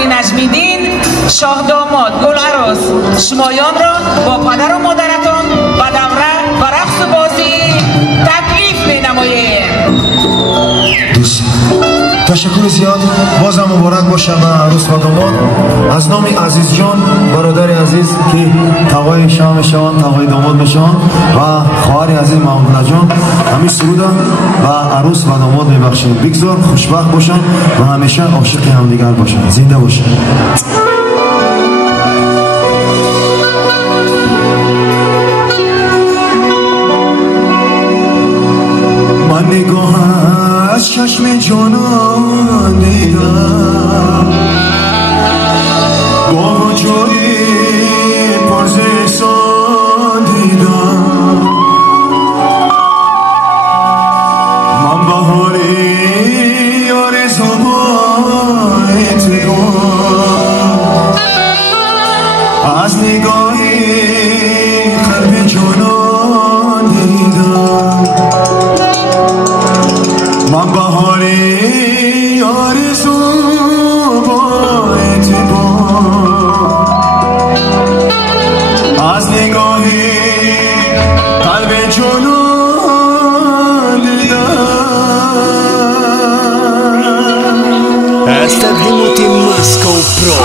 نازنین نجمیدین شاه داماد گلعروس شمایان را با پدر و مادرتان و دوره و رقص بازی تکلیف می‌نماییم. دوست تشکر زیاد. بازم مبارک باشه به عروس و داماد. از نام عزیز جان برادر عزیز که تقای شاه میشوند تقای داماد میشوند و خواهر عزیز محمود جان همین سروده و عروس و داماد میبخشیم. بگذار خوشبخت باشن و همیشه عاشق همدیگر باشن. زنده باشن. من نگاه از چشم جانان دیدم با جایی پرز احسان دیدم من بهاری آرزو با اتگاه از نگاهی قلب جانان دیدم من بهاری آرزو با اعتبار از نگاهی قلب جنون دیدم. Estability Moscow Pro.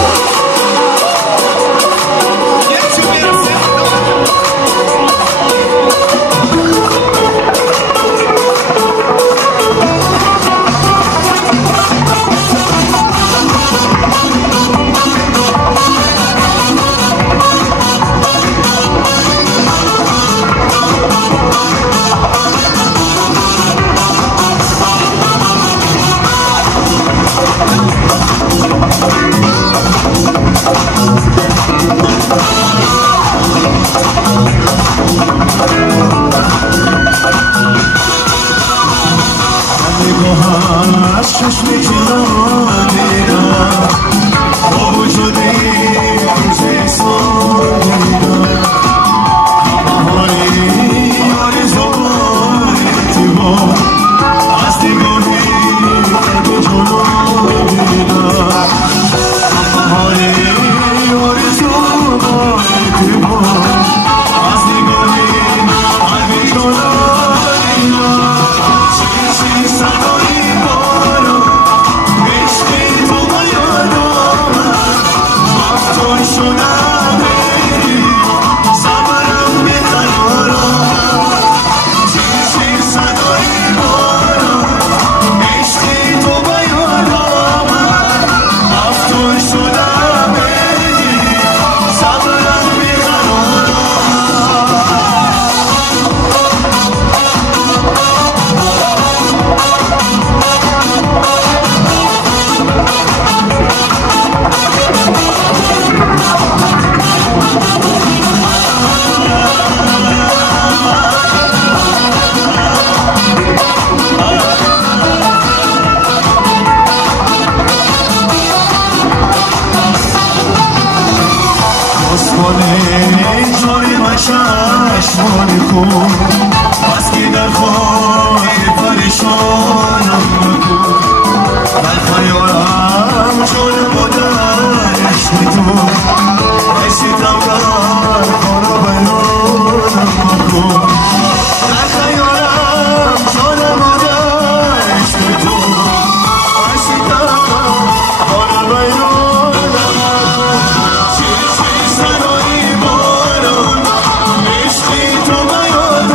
از چشم جنان دیدم با وجودی روز احسان دیدم بهاری آرزو اتبار از نگاهی قلب جنان دیدم بهاری آرزو اتبار از نگاهی قلب جنان دیدم صدای باران عشق تو با یاد آمد مفتون شدم صبرم به قرار آمد صدای باران عشق تو با یاد آمد مفتون شدم صبرم به قرار جای من چشمان کن بس که در خواهی پریشانم کن در خیالم چون بودن عشق تو رسیدم در کار بیانم کن در خیالم چون بودن عشق تو رسیدم در کار بیانم صدای باران عشقی تو بیاد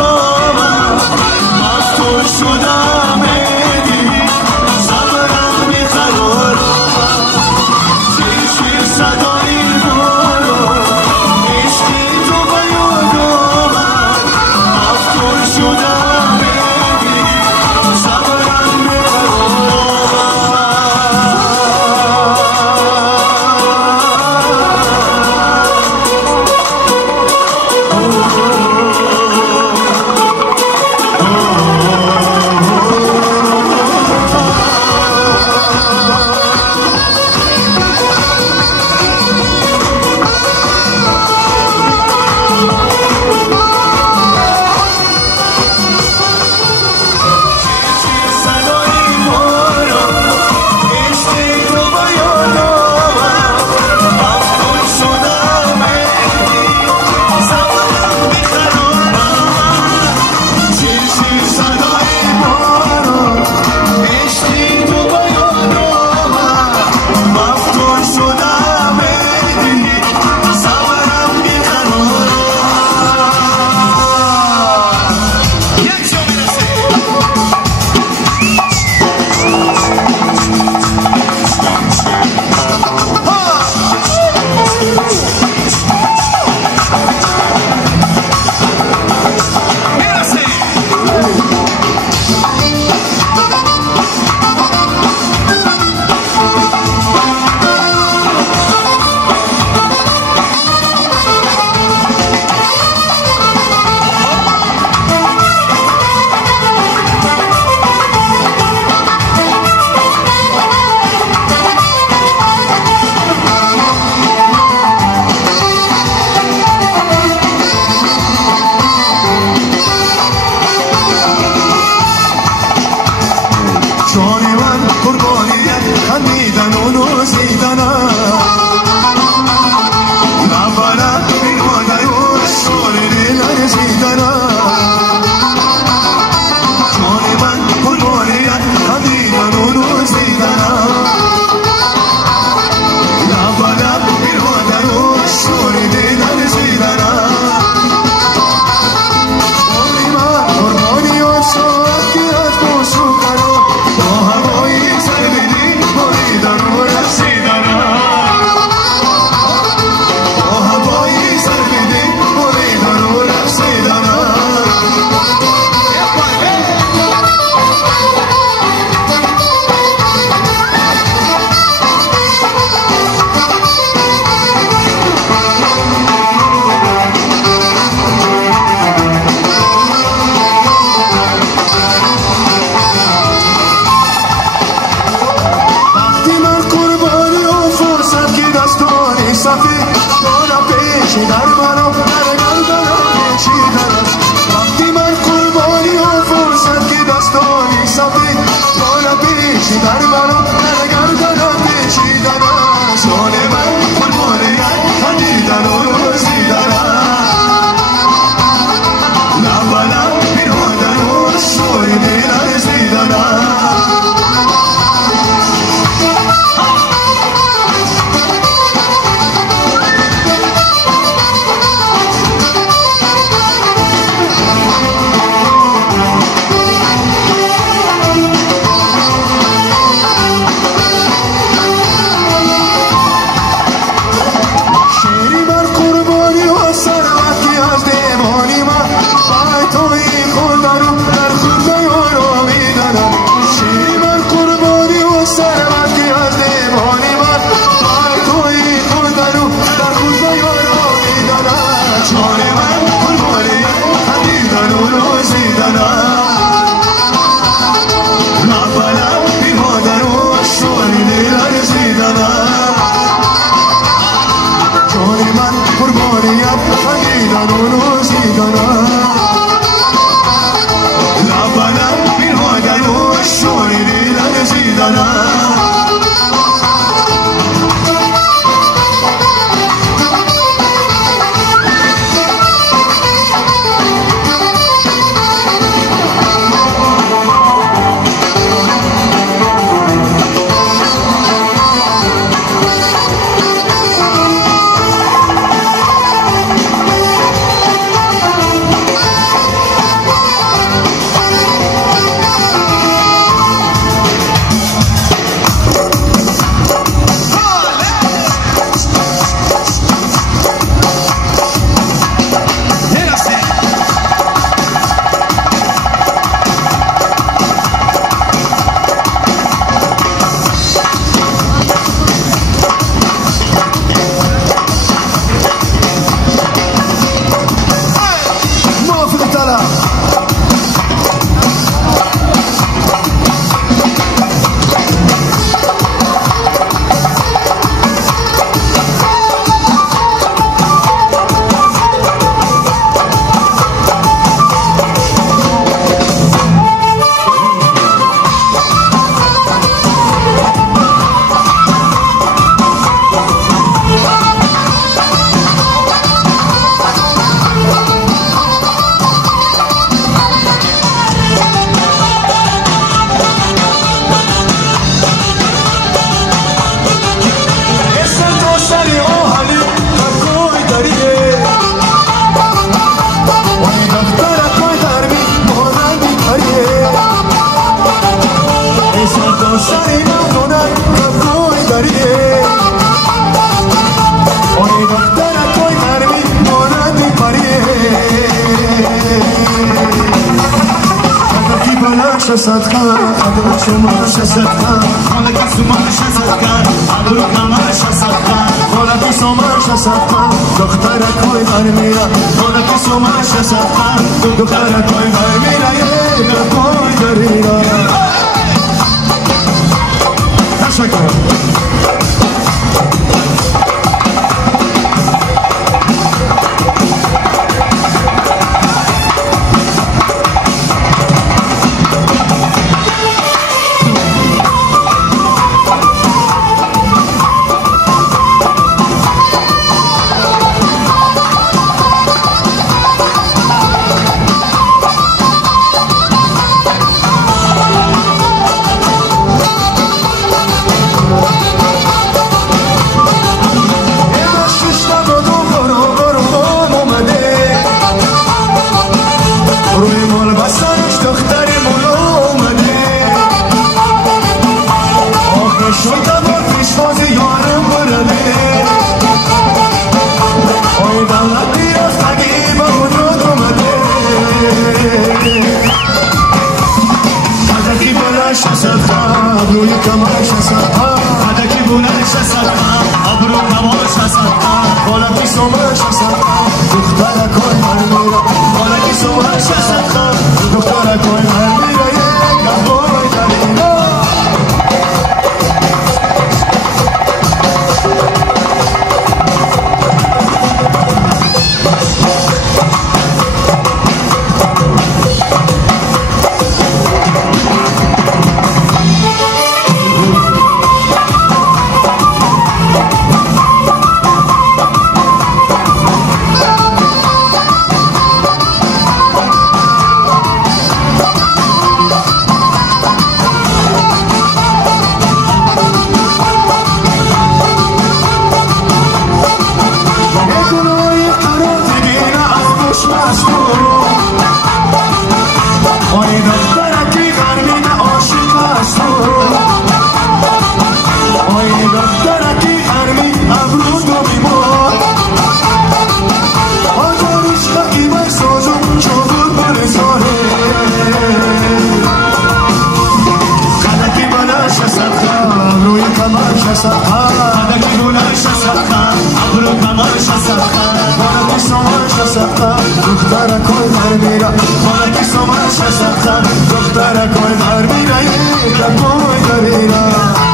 سقا هدکی گوناش سقا ابرو کماش سقا بانکی ساماش سقا دختر کل در میرا بانکی ساماش سقا دختر کل در میرا کل در میرا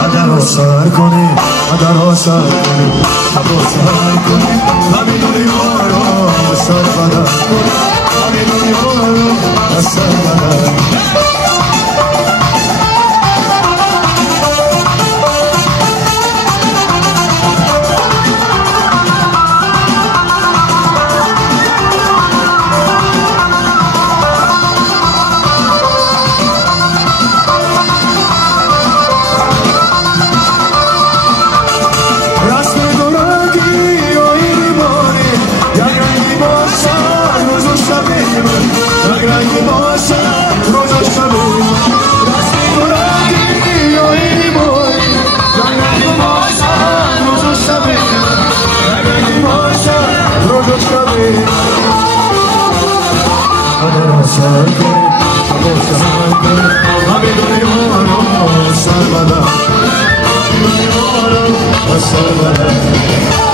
قدر سر کنی قدر سر کنی شبا سر کنی همین دنیا رو سر بدر کنی همین دنیا رو سر بدر Salvador, Salvador.